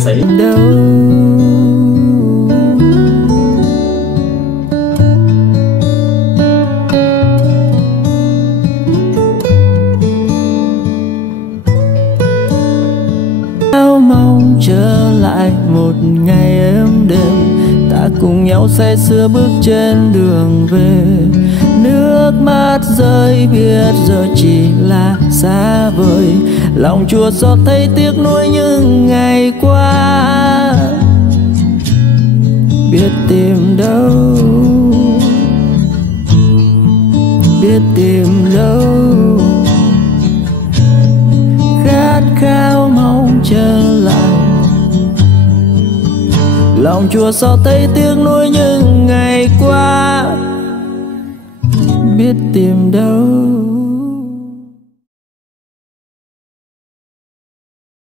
sĩ. Mong trở lại một ngày êm đềm, ta cùng nhau say sưa bước trên đường về. Nước mắt rơi biết giờ chỉ là xa vời, lòng chua xót thấy tiếc nuối những ngày qua. Biết tìm đâu, biết tìm đâu, khát khao mong trở lại, lòng chua xót thấy tiếc nuối những ngày qua. Biết tìm đâu.